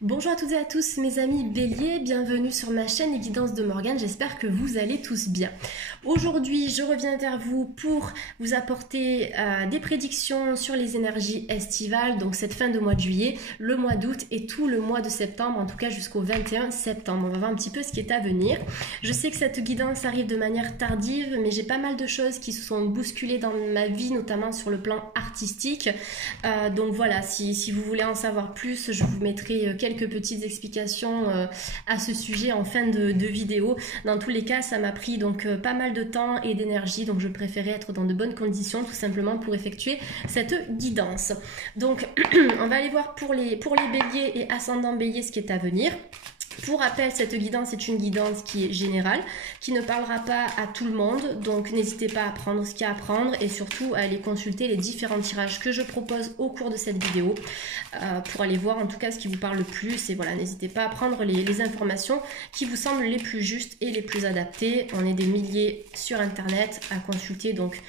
Bonjour à toutes et à tous mes amis béliers, bienvenue sur ma chaîne Les Guidances de Morgane, j'espère que vous allez tous bien. Aujourd'hui je reviens vers vous pour vous apporter des prédictions sur les énergies estivales, donc cette fin de mois de juillet, le mois d'août et tout le mois de septembre, en tout cas jusqu'au 21 septembre. On va voir un petit peu ce qui est à venir. Je sais que cette guidance arrive de manière tardive, mais j'ai pas mal de choses qui se sont bousculées dans ma vie, notamment sur le plan artistique. Donc voilà, si vous voulez en savoir plus, je vous mettrai quelques petites explications à ce sujet en fin de vidéo. Dans tous les cas, ça m'a pris donc pas mal de temps et d'énergie, donc je préférais être dans de bonnes conditions tout simplement pour effectuer cette guidance. Donc on va aller voir pour les béliers et ascendants béliers ce qui est à venir. Pour rappel, cette guidance est une guidance qui est générale, qui ne parlera pas à tout le monde, donc n'hésitez pas à prendre ce qu'il y a à prendre et surtout à aller consulter les différents tirages que je propose au cours de cette vidéo pour aller voir en tout cas ce qui vous parle le plus. Et voilà, n'hésitez pas à prendre les informations qui vous semblent les plus justes et les plus adaptées. On est des milliers sur internet à consulter donc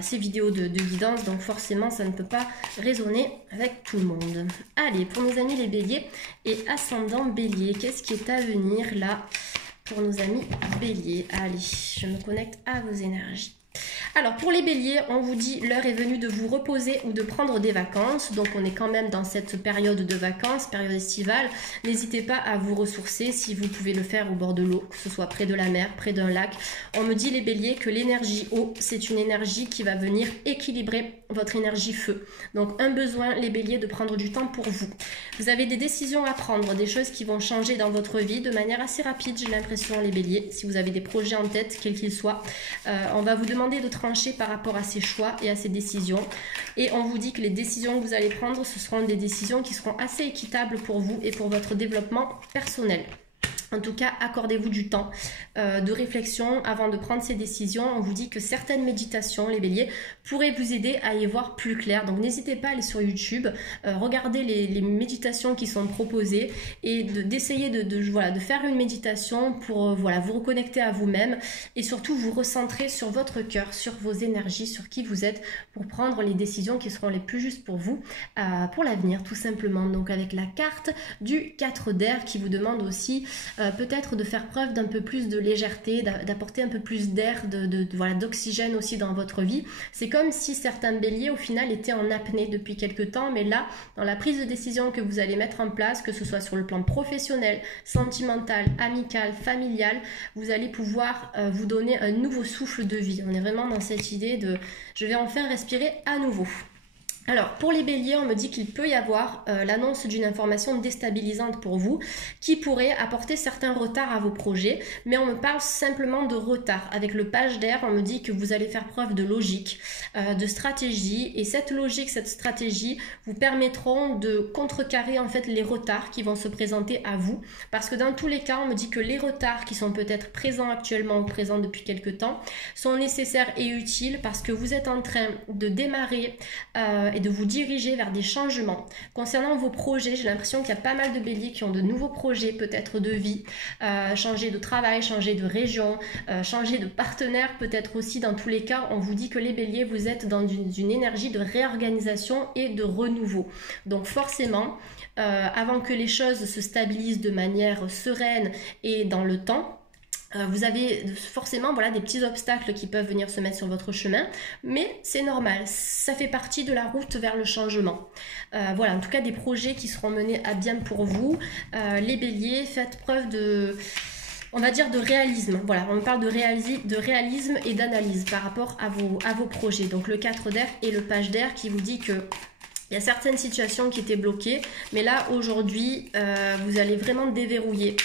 ces vidéos de guidance, donc forcément ça ne peut pas résonner avec tout le monde. Allez, pour nos amis les béliers et ascendants béliers, qu'est-ce qui est à venir là pour nos amis béliers? Allez, je me connecte à vos énergies. Alors pour les béliers, on vous dit l'heure est venue de vous reposer ou de prendre des vacances. Donc on est quand même dans cette période de vacances, période estivale. N'hésitez pas à vous ressourcer si vous pouvez le faire au bord de l'eau, que ce soit près de la mer, près d'un lac. On me dit les béliers que l'énergie eau, c'est une énergie qui va venir équilibrer votre énergie feu. Donc un besoin les béliers de prendre du temps pour vous. Vous avez des décisions à prendre, des choses qui vont changer dans votre vie de manière assez rapide, j'ai l'impression les béliers. Si vous avez des projets en tête, quels qu'ils soient, on va vous demander de trancher par rapport à ces choix et à ces décisions. Et on vous dit que les décisions que vous allez prendre, ce seront des décisions qui seront assez équitables pour vous et pour votre développement personnel. En tout cas, accordez-vous du temps de réflexion avant de prendre ces décisions. On vous dit que certaines méditations, les béliers, pourraient vous aider à y voir plus clair. Donc n'hésitez pas à aller sur YouTube, regarder les méditations qui sont proposées et d'essayer de faire une méditation pour vous reconnecter à vous-même et surtout vous recentrer sur votre cœur, sur vos énergies, sur qui vous êtes pour prendre les décisions qui seront les plus justes pour vous, pour l'avenir tout simplement. Donc avec la carte du 4 d'air qui vous demande aussi peut-être de faire preuve d'un peu plus de légèreté, d'apporter un peu plus d'air, d'oxygène aussi dans votre vie. C'est comme si certains béliers au final étaient en apnée depuis quelques temps, mais là, dans la prise de décision que vous allez mettre en place, que ce soit sur le plan professionnel, sentimental, amical, familial, vous allez pouvoir vous donner un nouveau souffle de vie. On est vraiment dans cette idée de « je vais enfin respirer à nouveau ». Alors, pour les béliers, on me dit qu'il peut y avoir l'annonce d'une information déstabilisante pour vous qui pourrait apporter certains retards à vos projets, mais on me parle simplement de retard. Avec le page d'air, on me dit que vous allez faire preuve de logique, de stratégie, et cette logique, cette stratégie vous permettront de contrecarrer en fait les retards qui vont se présenter à vous, parce que dans tous les cas, on me dit que les retards qui sont peut-être présents actuellement ou présents depuis quelques temps sont nécessaires et utiles parce que vous êtes en train de démarrer et de vous diriger vers des changements. Concernant vos projets, j'ai l'impression qu'il y a pas mal de béliers qui ont de nouveaux projets, peut-être de vie, changer de travail, changer de région, changer de partenaire, peut-être aussi. Dans tous les cas, on vous dit que les béliers, vous êtes dans une énergie de réorganisation et de renouveau. Donc forcément, avant que les choses se stabilisent de manière sereine et dans le temps, vous avez forcément des petits obstacles qui peuvent venir se mettre sur votre chemin, mais c'est normal, ça fait partie de la route vers le changement. En tout cas des projets qui seront menés à bien pour vous. Les béliers, faites preuve de réalisme. Voilà, on parle de réalisme et d'analyse par rapport à vos projets. Donc le 4 d'air et le page d'air qui vous dit que il y a certaines situations qui étaient bloquées, mais là aujourd'hui vous allez vraiment déverrouiller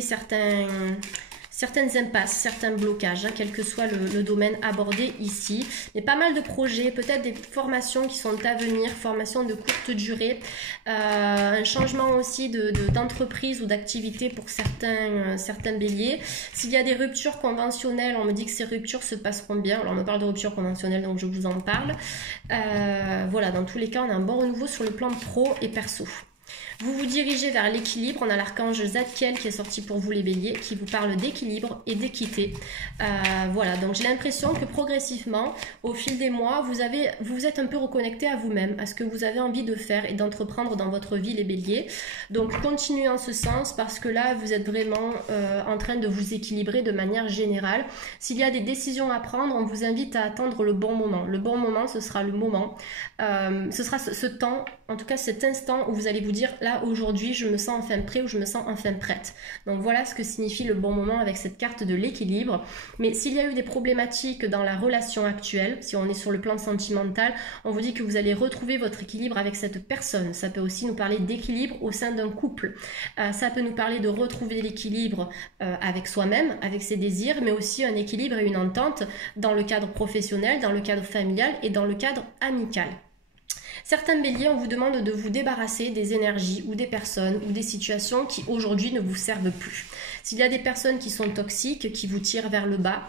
certaines impasses, certains blocages, quel que soit le domaine abordé ici. Il y a pas mal de projets, peut-être des formations qui sont à venir, formations de courte durée, un changement aussi d'entreprise ou d'activité pour certains béliers. S'il y a des ruptures conventionnelles, on me dit que ces ruptures se passeront bien. Alors on me parle de ruptures conventionnelles, donc je vous en parle. Dans tous les cas, on a un bon renouveau sur le plan pro et perso. Vous vous dirigez vers l'équilibre. On a l'archange Zadkiel qui est sorti pour vous les béliers, qui vous parle d'équilibre et d'équité. Voilà, donc j'ai l'impression que progressivement, au fil des mois, vous êtes un peu reconnecté à vous-même, à ce que vous avez envie de faire et d'entreprendre dans votre vie les béliers. Donc continuez en ce sens parce que là, vous êtes vraiment en train de vous équilibrer de manière générale. S'il y a des décisions à prendre, on vous invite à attendre le bon moment. Le bon moment, ce sera le moment. Ce sera ce temps, en tout cas cet instant où vous allez vous dire, là aujourd'hui, je me sens enfin prêt ou je me sens enfin prête. Donc voilà ce que signifie le bon moment avec cette carte de l'équilibre. Mais s'il y a eu des problématiques dans la relation actuelle, si on est sur le plan sentimental, on vous dit que vous allez retrouver votre équilibre avec cette personne. Ça peut aussi nous parler d'équilibre au sein d'un couple. Ça peut nous parler de retrouver l'équilibre avec soi-même, avec ses désirs, mais aussi un équilibre et une entente dans le cadre professionnel, dans le cadre familial et dans le cadre amical. Certains béliers, on vous demande de vous débarrasser des énergies ou des personnes ou des situations qui aujourd'hui ne vous servent plus. S'il y a des personnes qui sont toxiques, qui vous tirent vers le bas,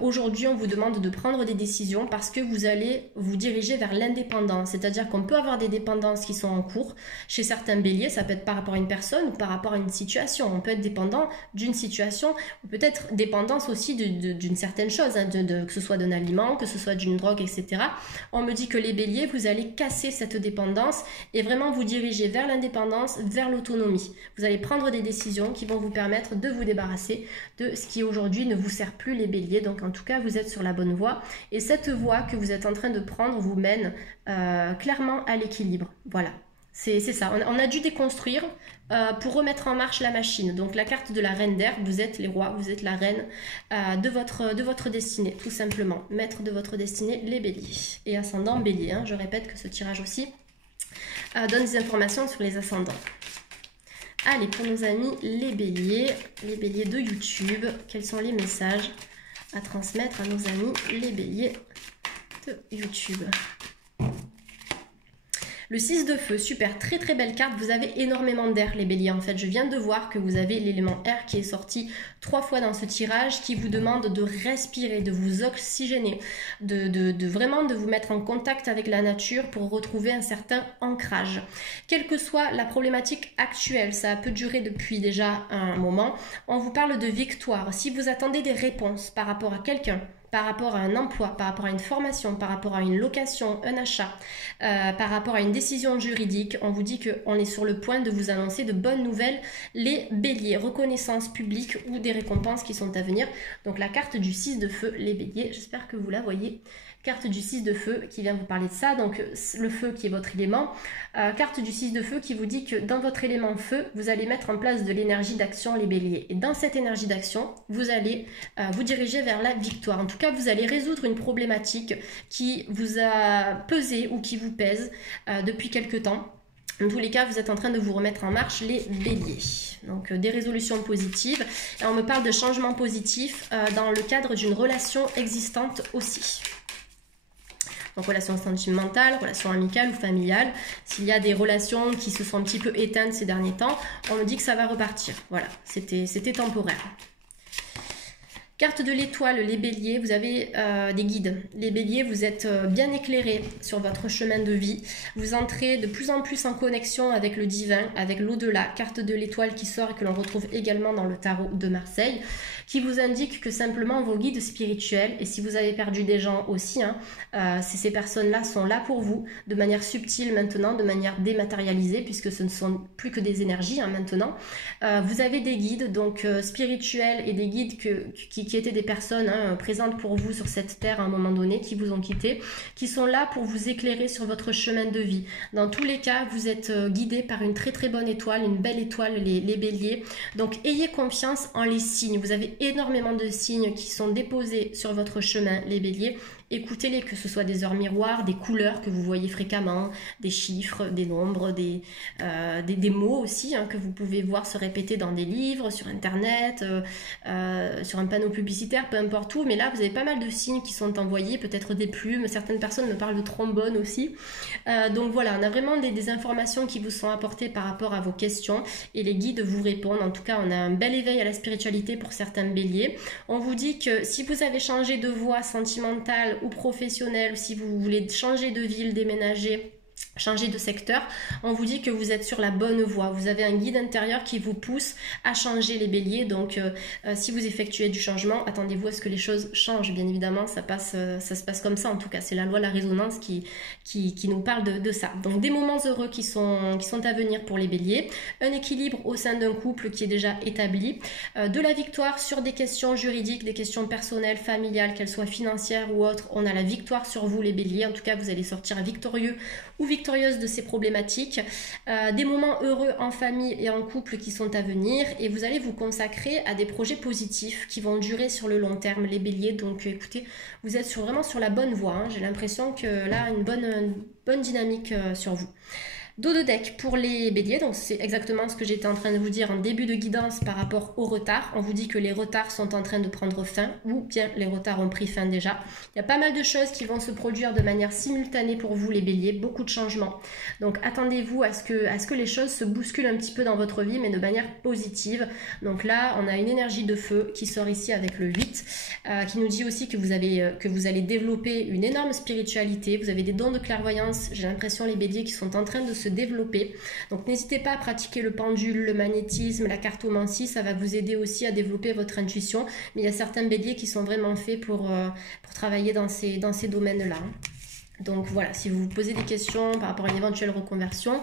aujourd'hui on vous demande de prendre des décisions parce que vous allez vous diriger vers l'indépendance, c'est-à-dire qu'on peut avoir des dépendances qui sont en cours chez certains béliers. Ça peut être par rapport à une personne ou par rapport à une situation. On peut être dépendant d'une situation ou peut-être dépendance aussi d'une certaine chose, hein, que ce soit d'un aliment, que ce soit d'une drogue, etc. On me dit que les béliers, vous allez casser cette dépendance et vraiment vous diriger vers l'indépendance, vers l'autonomie. Vous allez prendre des décisions qui vont vous permettre de vous débarrasser de ce qui aujourd'hui ne vous sert plus, les béliers. Donc en tout cas, vous êtes sur la bonne voie. Et cette voie que vous êtes en train de prendre vous mène clairement à l'équilibre. Voilà, c'est ça. On a dû déconstruire pour remettre en marche la machine. Donc la carte de la reine d'air, vous êtes les rois, vous êtes la reine de votre destinée, tout simplement. Maître de votre destinée, les béliers. Et ascendant bélier, hein. Je répète que ce tirage aussi donne des informations sur les ascendants. Allez, pour nos amis les béliers de YouTube, quels sont les messages à transmettre à nos amis les béliers de YouTube? Le 6 de feu, super, très très belle carte. Vous avez énormément d'air les béliers. En fait, je viens de voir que vous avez l'élément air qui est sorti 3 fois dans ce tirage, qui vous demande de respirer, de vous oxygéner, de vraiment de vous mettre en contact avec la nature pour retrouver un certain ancrage. Quelle que soit la problématique actuelle, ça peut durer depuis déjà un moment, on vous parle de victoire. Si vous attendez des réponses par rapport à quelqu'un, par rapport à un emploi, par rapport à une formation, par rapport à une location, un achat, par rapport à une décision juridique, on vous dit qu'on est sur le point de vous annoncer de bonnes nouvelles, les béliers, reconnaissance publique ou des récompenses qui sont à venir. Donc la carte du 6 de feu, les béliers, j'espère que vous la voyez. Carte du 6 de feu qui vient vous parler de ça, donc le feu qui est votre élément. Carte du 6 de feu qui vous dit que dans votre élément feu, vous allez mettre en place de l'énergie d'action les béliers. Et dans cette énergie d'action, vous allez vous diriger vers la victoire. En tout cas, vous allez résoudre une problématique qui vous a pesé ou qui vous pèse depuis quelque temps. Dans tous les cas, vous êtes en train de vous remettre en marche les béliers. Donc des résolutions positives. Et on me parle de changements positifs dans le cadre d'une relation existante aussi. Donc relation sentimentale, relation amicale ou familiale. S'il y a des relations qui se sont un petit peu éteintes ces derniers temps, on me dit que ça va repartir. Voilà, c'était temporaire. Carte de l'étoile, les béliers, vous avez des guides. Les béliers, vous êtes bien éclairés sur votre chemin de vie. Vous entrez de plus en plus en connexion avec le divin, avec l'au-delà. Carte de l'étoile qui sort et que l'on retrouve également dans le tarot de Marseille, qui vous indique que simplement vos guides spirituels, et si vous avez perdu des gens aussi, hein, ces personnes-là sont là pour vous, de manière subtile maintenant, de manière dématérialisée, puisque ce ne sont plus que des énergies hein, maintenant. Vous avez des guides donc spirituels et des guides qui étaient des personnes hein, présentes pour vous sur cette terre à un moment donné, qui vous ont quitté, qui sont là pour vous éclairer sur votre chemin de vie. Dans tous les cas, vous êtes guidé par une très très bonne étoile, une belle étoile, les béliers. Donc ayez confiance en les signes. Vous avez énormément de signes qui sont déposés sur votre chemin, les béliers. Écoutez-les, que ce soit des heures miroirs, des couleurs que vous voyez fréquemment, des chiffres, des nombres, des mots aussi hein, que vous pouvez voir se répéter dans des livres, sur internet, sur un panneau publicitaire, peu importe où. Mais là, vous avez pas mal de signes qui sont envoyés, peut-être des plumes. Certaines personnes me parlent de trombone aussi. Donc voilà, on a vraiment des informations qui vous sont apportées par rapport à vos questions et les guides vous répondent. En tout cas, on a un bel éveil à la spiritualité pour certains béliers. On vous dit que si vous avez changé de voie sentimentale ou professionnelle, si vous voulez changer de ville, déménager, changer de secteur, on vous dit que vous êtes sur la bonne voie. Vous avez un guide intérieur qui vous pousse à changer les béliers. Donc, si vous effectuez du changement, attendez-vous à ce que les choses changent. Bien évidemment, ça se passe comme ça. En tout cas, c'est la loi de la résonance qui nous parle de ça. Donc, des moments heureux qui sont à venir pour les béliers. Un équilibre au sein d'un couple qui est déjà établi. De la victoire sur des questions juridiques, des questions personnelles, familiales, qu'elles soient financières ou autres. On a la victoire sur vous, les béliers. En tout cas, vous allez sortir victorieux ou victorieuse de ces problématiques, des moments heureux en famille et en couple qui sont à venir, et vous allez vous consacrer à des projets positifs qui vont durer sur le long terme, les béliers. Donc écoutez, vous êtes vraiment sur la bonne voie, hein. J'ai l'impression que là, une bonne dynamique sur vous. Dos de deck pour les béliers, donc c'est exactement ce que j'étais en train de vous dire en début de guidance par rapport au retard. On vous dit que les retards sont en train de prendre fin, ou bien les retards ont pris fin déjà. Il y a pas mal de choses qui vont se produire de manière simultanée pour vous les béliers, beaucoup de changements. Donc attendez-vous à ce que les choses se bousculent un petit peu dans votre vie, mais de manière positive. Donc là, on a une énergie de feu qui sort ici avec le 8, qui nous dit aussi que vous allez développer une énorme spiritualité, vous avez des dons de clairvoyance. J'ai l'impression, les béliers, qui sont en train de se développer. Donc n'hésitez pas à pratiquer le pendule, le magnétisme, la cartomancie, ça va vous aider aussi à développer votre intuition. Mais il y a certains béliers qui sont vraiment faits pour travailler dans ces domaines-là. Donc voilà, si vous vous posez des questions par rapport à une éventuelle reconversion,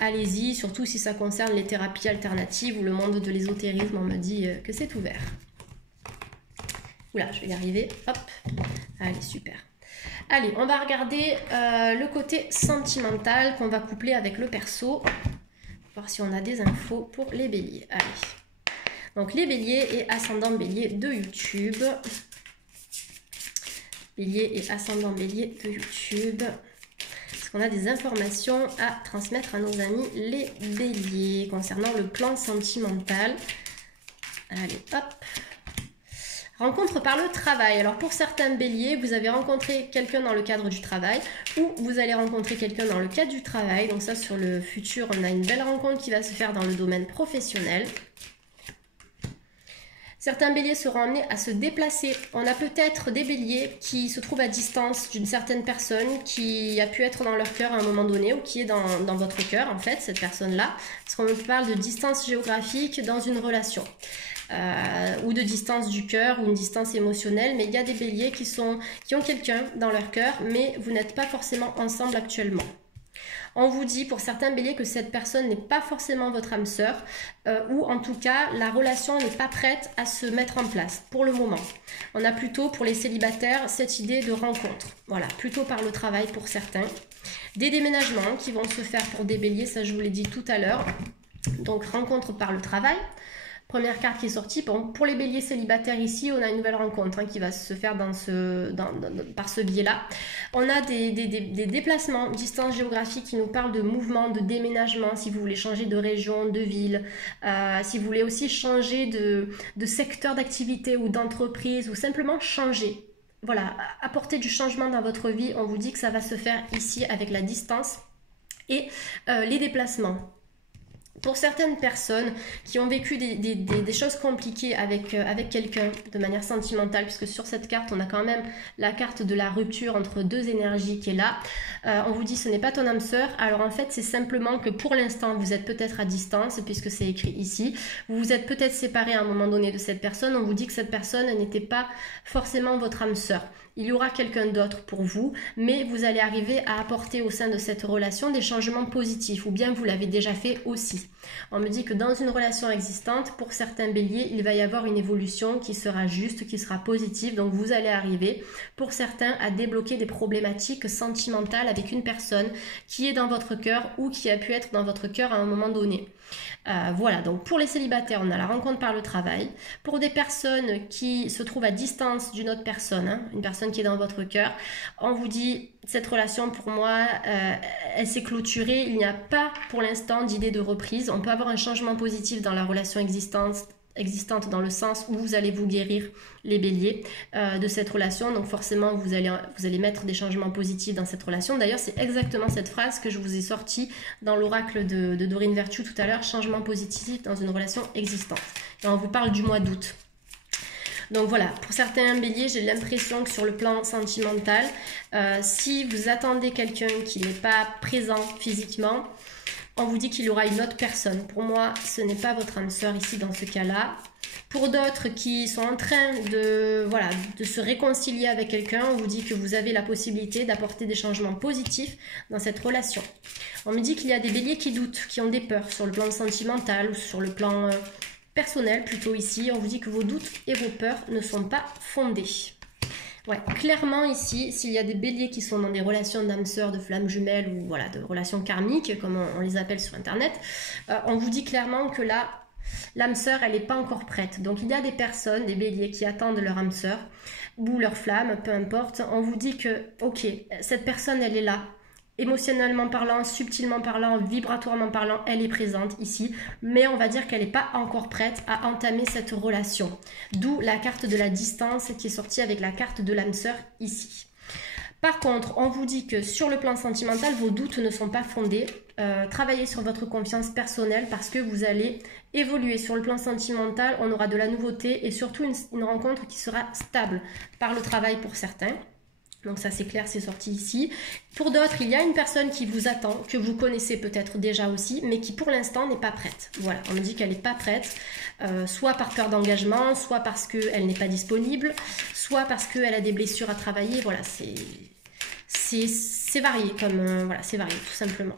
allez-y, surtout si ça concerne les thérapies alternatives ou le monde de l'ésotérisme, on me dit que c'est ouvert. Oula, je vais y arriver, hop, allez, super. Allez, on va regarder le côté sentimental qu'on va coupler avec le perso, voir si on a des infos pour les béliers. Allez, donc les béliers et ascendant bélier de YouTube. Bélier et ascendant bélier de YouTube. Est-ce qu'on a des informations à transmettre à nos amis les béliers concernant le plan sentimental? Allez, hop. Rencontre par le travail. Alors pour certains béliers, vous avez rencontré quelqu'un dans le cadre du travail, ou vous allez rencontrer quelqu'un dans le cadre du travail. Donc ça, sur le futur, on a une belle rencontre qui va se faire dans le domaine professionnel. Certains béliers seront amenés à se déplacer. On a peut-être des béliers qui se trouvent à distance d'une certaine personne qui a pu être dans leur cœur à un moment donné, ou qui est dans votre cœur, en fait, cette personne-là. Parce qu'on parle de distance géographique dans une relation. Ou de distance du cœur, ou une distance émotionnelle, mais il y a des béliers qui ont quelqu'un dans leur cœur, mais vous n'êtes pas forcément ensemble actuellement. On vous dit pour certains béliers que cette personne n'est pas forcément votre âme sœur, ou en tout cas la relation n'est pas prête à se mettre en place pour le moment. On a plutôt pour les célibataires cette idée de rencontre, voilà, plutôt par le travail pour certains. Des déménagements qui vont se faire pour des béliers, ça je vous l'ai dit tout à l'heure, donc rencontre par le travail. Première carte qui est sortie, pour les béliers célibataires ici, on a une nouvelle rencontre qui va se faire par ce biais-là. On a des déplacements, distance géographique qui nous parlent de mouvement, de déménagement, si vous voulez changer de région, de ville, si vous voulez aussi changer de secteur d'activité ou d'entreprise, ou simplement changer. Voilà, apporter du changement dans votre vie, on vous dit que ça va se faire ici avec la distance et les déplacements. Pour certaines personnes qui ont vécu des choses compliquées avec quelqu'un de manière sentimentale, puisque sur cette carte, on a quand même la carte de la rupture entre deux énergies qui est là. On vous dit ce n'est pas ton âme sœur. Alors en fait, c'est simplement que pour l'instant, vous êtes peut-être à distance, puisque c'est écrit ici. Vous vous êtes peut-être séparé à un moment donné de cette personne. On vous dit que cette personne n'était pas forcément votre âme sœur. Il y aura quelqu'un d'autre pour vous, mais vous allez arriver à apporter au sein de cette relation des changements positifs, ou bien vous l'avez déjà fait aussi. On me dit que dans une relation existante, pour certains béliers, il va y avoir une évolution qui sera juste, qui sera positive, donc vous allez arriver, pour certains, à débloquer des problématiques sentimentales avec une personne qui est dans votre cœur ou qui a pu être dans votre cœur à un moment donné. Voilà, donc pour les célibataires, on a la rencontre par le travail. Pour des personnes qui se trouvent à distance d'une autre personne, une personne qui est dans votre cœur, on vous dit, cette relation pour moi, elle s'est clôturée. Il n'y a pas pour l'instant d'idée de reprise. On peut avoir un changement positif dans la relation existante dans le sens où vous allez vous guérir, les béliers, de cette relation. Donc forcément, vous allez mettre des changements positifs dans cette relation. D'ailleurs, c'est exactement cette phrase que je vous ai sortie dans l'oracle de Dorine Virtue tout à l'heure, changement positif dans une relation existante. Et on vous parle du mois d'août. Donc voilà, pour certains béliers, j'ai l'impression que sur le plan sentimental, si vous attendez quelqu'un qui n'est pas présent physiquement, on vous dit qu'il y aura une autre personne. Pour moi, ce n'est pas votre âme sœur ici dans ce cas-là. Pour d'autres qui sont en train de se réconcilier avec quelqu'un, on vous dit que vous avez la possibilité d'apporter des changements positifs dans cette relation. On me dit qu'il y a des béliers qui doutent, qui ont des peurs sur le plan sentimental ou sur le plan personnel plutôt ici. On vous dit que vos doutes et vos peurs ne sont pas fondés. Ouais, clairement ici, s'il y a des béliers qui sont dans des relations d'âme sœur, de flammes jumelles ou voilà, de relations karmiques, comme on les appelle sur internet, on vous dit clairement que là, l'âme sœur, elle n'est pas encore prête. Donc il y a des personnes, des béliers qui attendent leur âme sœur ou leur flamme, peu importe. On vous dit que, ok, cette personne, elle est là. Émotionnellement parlant, subtilement parlant, vibratoirement parlant, elle est présente ici. Mais on va dire qu'elle n'est pas encore prête à entamer cette relation. D'où la carte de la distance qui est sortie avec la carte de l'âme sœur ici. Par contre, on vous dit que sur le plan sentimental, vos doutes ne sont pas fondés. Travaillez sur votre confiance personnelle parce que vous allez évoluer. Sur le plan sentimental, on aura de la nouveauté et surtout une rencontre qui sera stable par le travail pour certains. Donc ça c'est clair, c'est sorti ici. Pour d'autres, il y a une personne qui vous attend, que vous connaissez peut-être déjà aussi, mais qui pour l'instant n'est pas prête. Voilà, on me dit qu'elle n'est pas prête, soit par peur d'engagement, soit parce qu'elle n'est pas disponible, soit parce qu'elle a des blessures à travailler. Voilà, c'est varié, voilà, c'est varié tout simplement.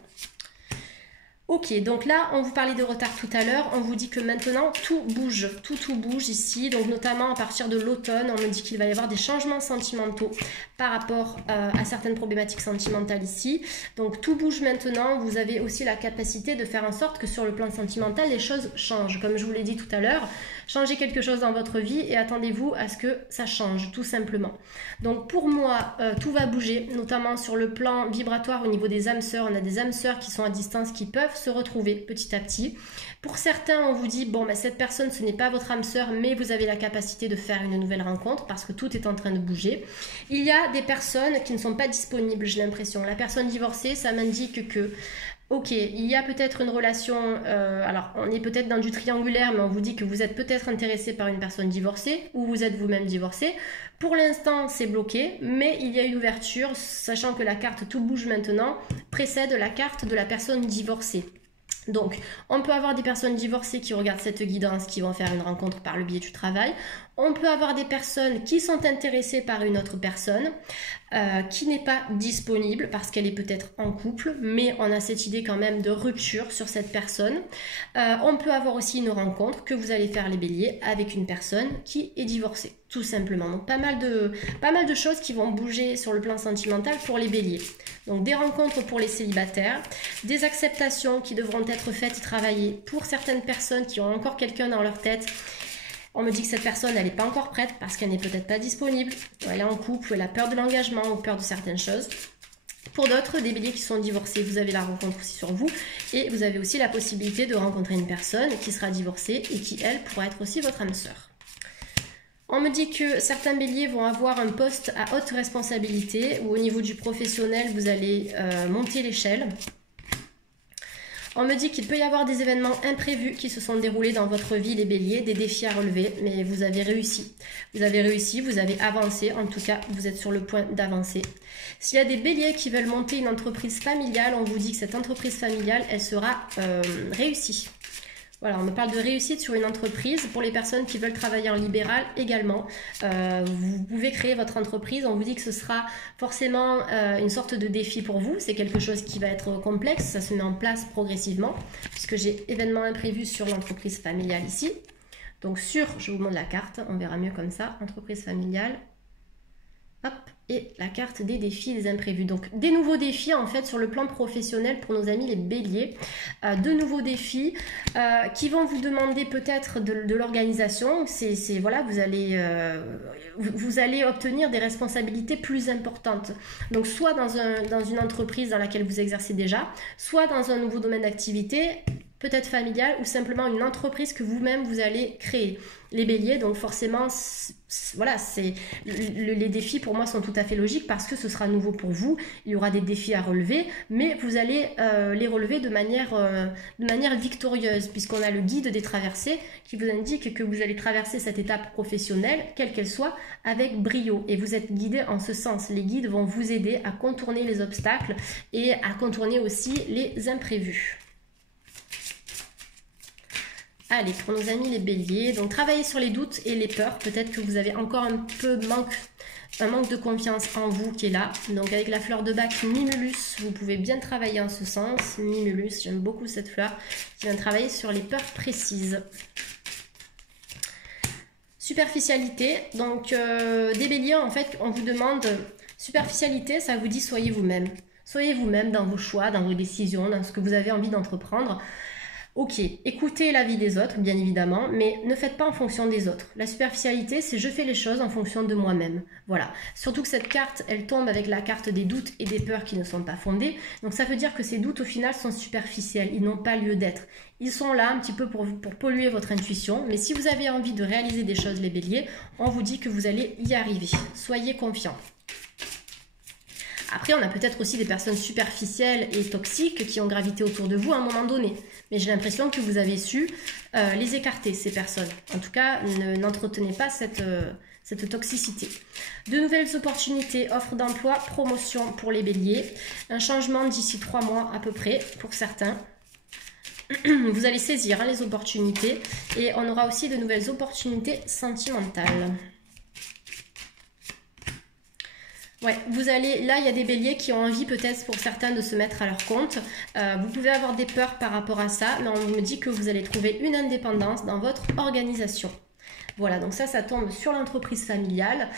Ok, donc là, on vous parlait de retard tout à l'heure, on vous dit que maintenant, tout bouge, tout bouge ici, donc notamment à partir de l'automne, on me dit qu'il va y avoir des changements sentimentaux par rapport à certaines problématiques sentimentales ici, donc tout bouge maintenant, vous avez aussi la capacité de faire en sorte que sur le plan sentimental, les choses changent, comme je vous l'ai dit tout à l'heure, changez quelque chose dans votre vie et attendez-vous à ce que ça change, tout simplement. Donc pour moi, tout va bouger, notamment sur le plan vibratoire au niveau des âmes sœurs, on a des âmes sœurs qui sont à distance, qui peuvent se retrouver petit à petit. Pour certains, on vous dit, bon, ben, cette personne, ce n'est pas votre âme sœur, mais vous avez la capacité de faire une nouvelle rencontre parce que tout est en train de bouger. Il y a des personnes qui ne sont pas disponibles, j'ai l'impression. La personne divorcée, ça m'indique que, ok, il y a peut-être une relation, alors on est peut-être dans du triangulaire, mais on vous dit que vous êtes peut-être intéressé par une personne divorcée ou vous êtes vous-même divorcé. Pour l'instant, c'est bloqué, mais il y a une ouverture, sachant que la carte tout bouge maintenant précède la carte de la personne divorcée. Donc, on peut avoir des personnes divorcées qui regardent cette guidance, qui vont faire une rencontre par le biais du travail. On peut avoir des personnes qui sont intéressées par une autre personne qui n'est pas disponible parce qu'elle est peut-être en couple, mais on a cette idée quand même de rupture sur cette personne. On peut avoir aussi une rencontre que vous allez faire les béliers avec une personne qui est divorcée, tout simplement. Donc pas mal de choses qui vont bouger sur le plan sentimental pour les béliers. Donc des rencontres pour les célibataires, des acceptations qui devront être faites et travaillées pour certaines personnes qui ont encore quelqu'un dans leur tête. On me dit que cette personne, elle n'est pas encore prête parce qu'elle n'est peut-être pas disponible, ou elle est en couple, ou elle a peur de l'engagement, ou peur de certaines choses. Pour d'autres, des béliers qui sont divorcés, vous avez la rencontre aussi sur vous, et vous avez aussi la possibilité de rencontrer une personne qui sera divorcée et qui, elle, pourra être aussi votre âme sœur. On me dit que certains béliers vont avoir un poste à haute responsabilité, ou au niveau du professionnel, vous allez monter l'échelle. On me dit qu'il peut y avoir des événements imprévus qui se sont déroulés dans votre vie, les béliers, des défis à relever, mais vous avez réussi. Vous avez réussi, vous avez avancé, en tout cas, vous êtes sur le point d'avancer. S'il y a des béliers qui veulent monter une entreprise familiale, on vous dit que cette entreprise familiale, elle sera réussie. Voilà, on me parle de réussite sur une entreprise. Pour les personnes qui veulent travailler en libéral également, vous pouvez créer votre entreprise. On vous dit que ce sera forcément une sorte de défi pour vous. C'est quelque chose qui va être complexe. Ça se met en place progressivement puisque j'ai événements imprévus sur l'entreprise familiale ici. Donc je vous montre la carte. On verra mieux comme ça. Entreprise familiale. Hop. Et la carte des défis, des imprévus. Donc des nouveaux défis en fait sur le plan professionnel pour nos amis les béliers. De nouveaux défis qui vont vous demander peut-être de l'organisation. Voilà, vous allez obtenir des responsabilités plus importantes. Donc soit dans une entreprise dans laquelle vous exercez déjà, soit dans un nouveau domaine d'activité peut-être familiale ou simplement une entreprise que vous-même vous allez créer. Les béliers, donc forcément, voilà, les défis pour moi sont tout à fait logiques parce que ce sera nouveau pour vous. Il y aura des défis à relever, mais vous allez les relever de manière victorieuse, puisqu'on a le guide des traversées qui vous indique que vous allez traverser cette étape professionnelle, quelle qu'elle soit, avec brio. Et vous êtes guidé en ce sens. Les guides vont vous aider à contourner les obstacles et à contourner aussi les imprévus. Allez, pour nos amis les béliers, donc travaillez sur les doutes et les peurs. Peut-être que vous avez encore un manque de confiance en vous qui est là. Donc avec la fleur de bac Mimulus, vous pouvez bien travailler en ce sens. Mimulus, j'aime beaucoup cette fleur qui vient travailler sur les peurs précises. Superficialité, donc des béliers, en fait, on vous demande superficialité, ça vous dit soyez vous-même. Soyez vous-même dans vos choix, dans vos décisions, dans ce que vous avez envie d'entreprendre. Ok, écoutez l'avis des autres, bien évidemment, mais ne faites pas en fonction des autres. La superficialité, c'est je fais les choses en fonction de moi-même. Voilà. Surtout que cette carte, elle tombe avec la carte des doutes et des peurs qui ne sont pas fondées. Donc ça veut dire que ces doutes, au final, sont superficiels. Ils n'ont pas lieu d'être. Ils sont là un petit peu pour polluer votre intuition. Mais si vous avez envie de réaliser des choses, les béliers, on vous dit que vous allez y arriver. Soyez confiants. Après, on a peut-être aussi des personnes superficielles et toxiques qui ont gravité autour de vous à un moment donné. Mais j'ai l'impression que vous avez su les écarter, ces personnes. En tout cas, n'entretenez pas cette toxicité. De nouvelles opportunités, offres d'emploi, promotion pour les béliers. Un changement d'ici 3 mois à peu près pour certains. Vous allez saisir les opportunités. Et on aura aussi de nouvelles opportunités sentimentales. Ouais, là il y a des béliers qui ont envie peut-être pour certains de se mettre à leur compte. Vous pouvez avoir des peurs par rapport à ça, mais on me dit que vous allez trouver une indépendance dans votre organisation. Voilà, donc ça tombe sur l'entreprise familiale,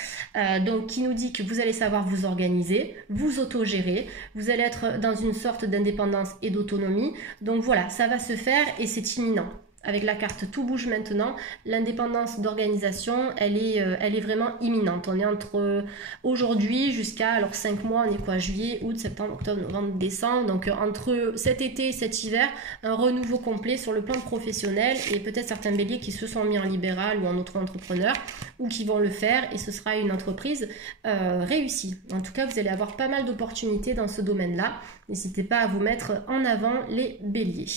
donc qui nous dit que vous allez savoir vous organiser, vous autogérer, vous allez être dans une sorte d'indépendance et d'autonomie. Donc voilà, ça va se faire et c'est imminent. Avec la carte Tout bouge maintenant, l'indépendance d'organisation, elle est vraiment imminente. On est entre aujourd'hui jusqu'à, alors 5 mois, on est quoi? Juillet, août, septembre, octobre, novembre, décembre. Donc entre cet été et cet hiver, un renouveau complet sur le plan professionnel et peut-être certains béliers qui se sont mis en libéral ou en auto-entrepreneur ou qui vont le faire et ce sera une entreprise réussie. En tout cas, vous allez avoir pas mal d'opportunités dans ce domaine-là. N'hésitez pas à vous mettre en avant les béliers.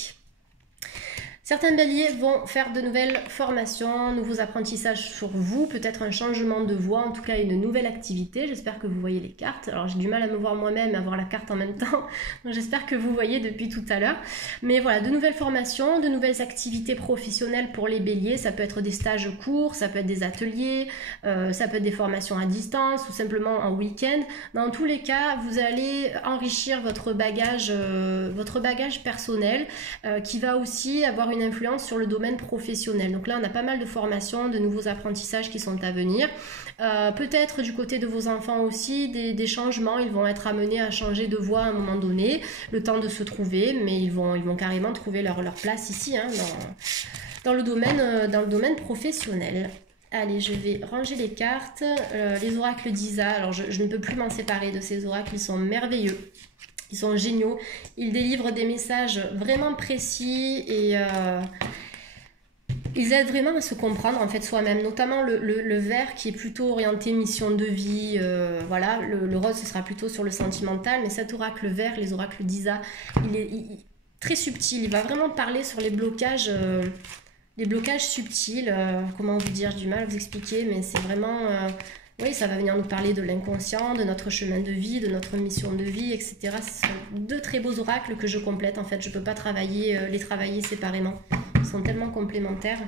Certains béliers vont faire de nouvelles formations, nouveaux apprentissages sur vous, peut-être un changement de voie, en tout cas une nouvelle activité. J'espère que vous voyez les cartes. Alors j'ai du mal à me voir moi-même et à voir la carte en même temps, donc j'espère que vous voyez depuis tout à l'heure. Mais voilà, de nouvelles formations, de nouvelles activités professionnelles pour les béliers. Ça peut être des stages courts, ça peut être des ateliers, ça peut être des formations à distance ou simplement en week-end. Dans tous les cas, vous allez enrichir votre bagage personnel qui va aussi avoir une influence sur le domaine professionnel. Donc là, on a pas mal de formations, de nouveaux apprentissages qui sont à venir. Peut-être du côté de vos enfants aussi, des changements. Ils vont être amenés à changer de voie à un moment donné, le temps de se trouver, mais ils vont carrément trouver leur place ici, hein, dans le domaine professionnel. Allez, je vais ranger les cartes. Les oracles d'Isa, alors je ne peux plus m'en séparer de ces oracles, ils sont merveilleux. Ils sont géniaux, ils délivrent des messages vraiment précis et ils aident vraiment à se comprendre en fait soi-même, notamment le vert qui est plutôt orienté mission de vie, voilà, le rose ce sera plutôt sur le sentimental, mais cet oracle vert, les oracles d'Isa, il est très subtil, il va vraiment parler sur les blocages subtils, comment vous dire, j'ai du mal à vous expliquer, mais c'est vraiment... oui, ça va venir nous parler de l'inconscient, de notre chemin de vie, de notre mission de vie, etc. Ce sont deux très beaux oracles que je complète. En fait, je ne peux pas les travailler séparément. Ils sont tellement complémentaires.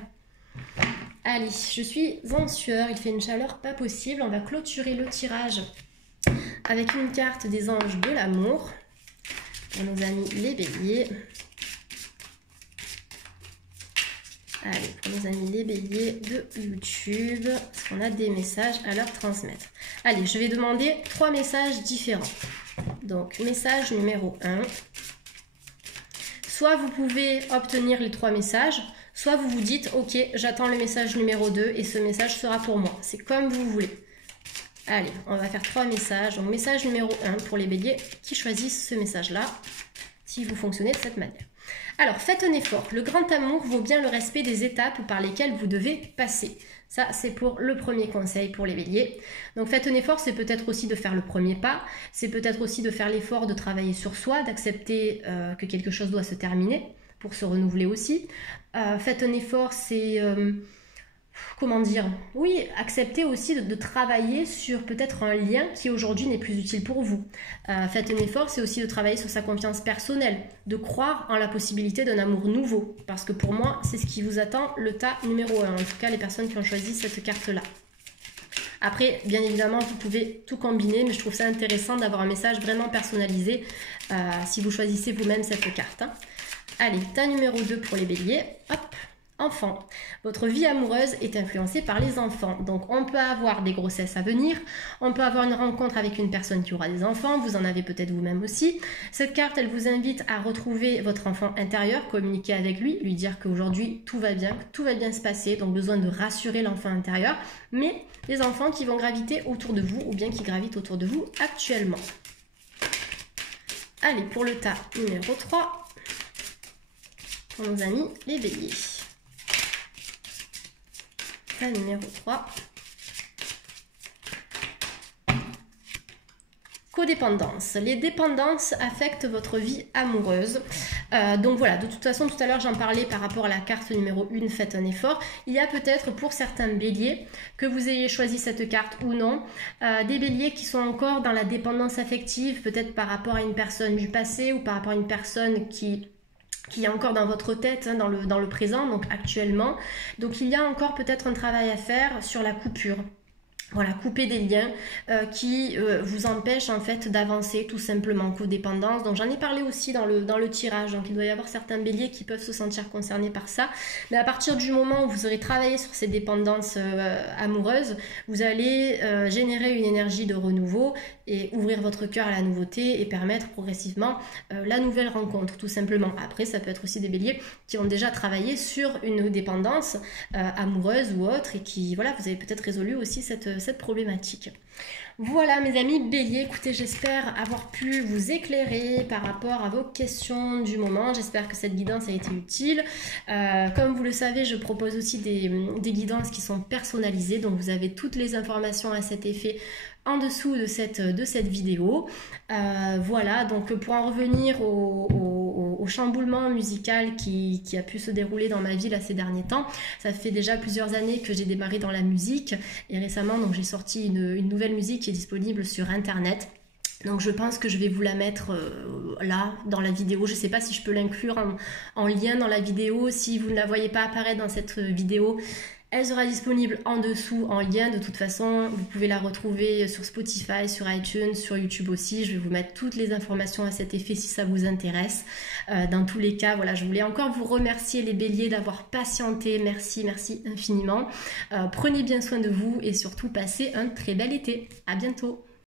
Allez, je suis en sueur. Il fait une chaleur pas possible. On va clôturer le tirage avec une carte des anges de l'amour pour nos amis les béliers. Allez, pour nos amis les béliers de YouTube, parce qu'on a des messages à leur transmettre. Allez, je vais demander 3 messages différents. Donc, message numéro 1. Soit vous pouvez obtenir les 3 messages, soit vous vous dites, ok, j'attends le message numéro 2 et ce message sera pour moi. C'est comme vous voulez. Allez, on va faire 3 messages. Donc, message numéro 1 pour les béliers qui choisissent ce message-là, si vous fonctionnez de cette manière. Alors, faites un effort. Le grand amour vaut bien le respect des étapes par lesquelles vous devez passer. Ça, c'est pour le premier conseil pour les béliers. Donc, faites un effort, c'est peut-être aussi de faire le premier pas. C'est peut-être aussi de faire l'effort de travailler sur soi, d'accepter que quelque chose doit se terminer pour se renouveler aussi. Faites un effort, c'est... comment dire? Oui, accepter aussi de travailler sur peut-être un lien qui aujourd'hui n'est plus utile pour vous. Faites un effort, c'est aussi de travailler sur sa confiance personnelle, de croire en la possibilité d'un amour nouveau. Parce que pour moi, c'est ce qui vous attend, le tas numéro 1. En tout cas, les personnes qui ont choisi cette carte-là. Après, bien évidemment, vous pouvez tout combiner, mais je trouve ça intéressant d'avoir un message vraiment personnalisé si vous choisissez vous-même cette carte. Hein. Allez, tas numéro 2 pour les béliers. Hop! Enfant. Votre vie amoureuse est influencée par les enfants. Donc on peut avoir des grossesses à venir, on peut avoir une rencontre avec une personne qui aura des enfants, vous en avez peut-être vous-même aussi. Cette carte, elle vous invite à retrouver votre enfant intérieur, communiquer avec lui dire qu'aujourd'hui tout va bien se passer, donc besoin de rassurer l'enfant intérieur, mais les enfants qui vont graviter autour de vous ou bien qui gravitent autour de vous actuellement. Allez, pour le tas numéro 3, pour nos amis les béliers. Numéro 3. Codépendance. Les dépendances affectent votre vie amoureuse. Donc voilà, de toute façon, tout à l'heure, j'en parlais par rapport à la carte numéro 1, faites un effort. Il y a peut-être pour certains béliers, que vous ayez choisi cette carte ou non, des béliers qui sont encore dans la dépendance affective, peut-être par rapport à une personne du passé ou par rapport à une personne qui est encore dans votre tête, hein, dans le présent, donc actuellement. Donc il y a encore peut-être un travail à faire sur la coupure. Voilà, couper des liens qui vous empêchent en fait d'avancer tout simplement, codépendance. Donc j'en ai parlé aussi dans le tirage, donc il doit y avoir certains béliers qui peuvent se sentir concernés par ça. Mais à partir du moment où vous aurez travaillé sur ces dépendances amoureuses, vous allez générer une énergie de renouveau et ouvrir votre cœur à la nouveauté et permettre progressivement la nouvelle rencontre tout simplement. Après, ça peut être aussi des béliers qui ont déjà travaillé sur une dépendance amoureuse ou autre et qui, voilà, vous avez peut-être résolu aussi cette problématique. Voilà mes amis béliers, écoutez, j'espère avoir pu vous éclairer par rapport à vos questions du moment. J'espère que cette guidance a été utile. Comme vous le savez, je propose aussi des guidances qui sont personnalisées, donc vous avez toutes les informations à cet effet en dessous de cette vidéo. Voilà, donc pour en revenir au chamboulement musical qui a pu se dérouler dans ma vie là, ces derniers temps, ça fait déjà plusieurs années que j'ai démarré dans la musique et récemment donc j'ai sorti une nouvelle musique qui est disponible sur internet. Donc je pense que je vais vous la mettre là dans la vidéo. Je ne sais pas si je peux l'inclure en lien dans la vidéo. Si vous ne la voyez pas apparaître dans cette vidéo, elle sera disponible en dessous en lien. De toute façon, vous pouvez la retrouver sur Spotify, sur iTunes, sur YouTube aussi. Je vais vous mettre toutes les informations à cet effet si ça vous intéresse. Dans tous les cas, voilà, je voulais encore vous remercier les béliers d'avoir patienté. Merci, merci infiniment. Prenez bien soin de vous et surtout passez un très bel été. À bientôt.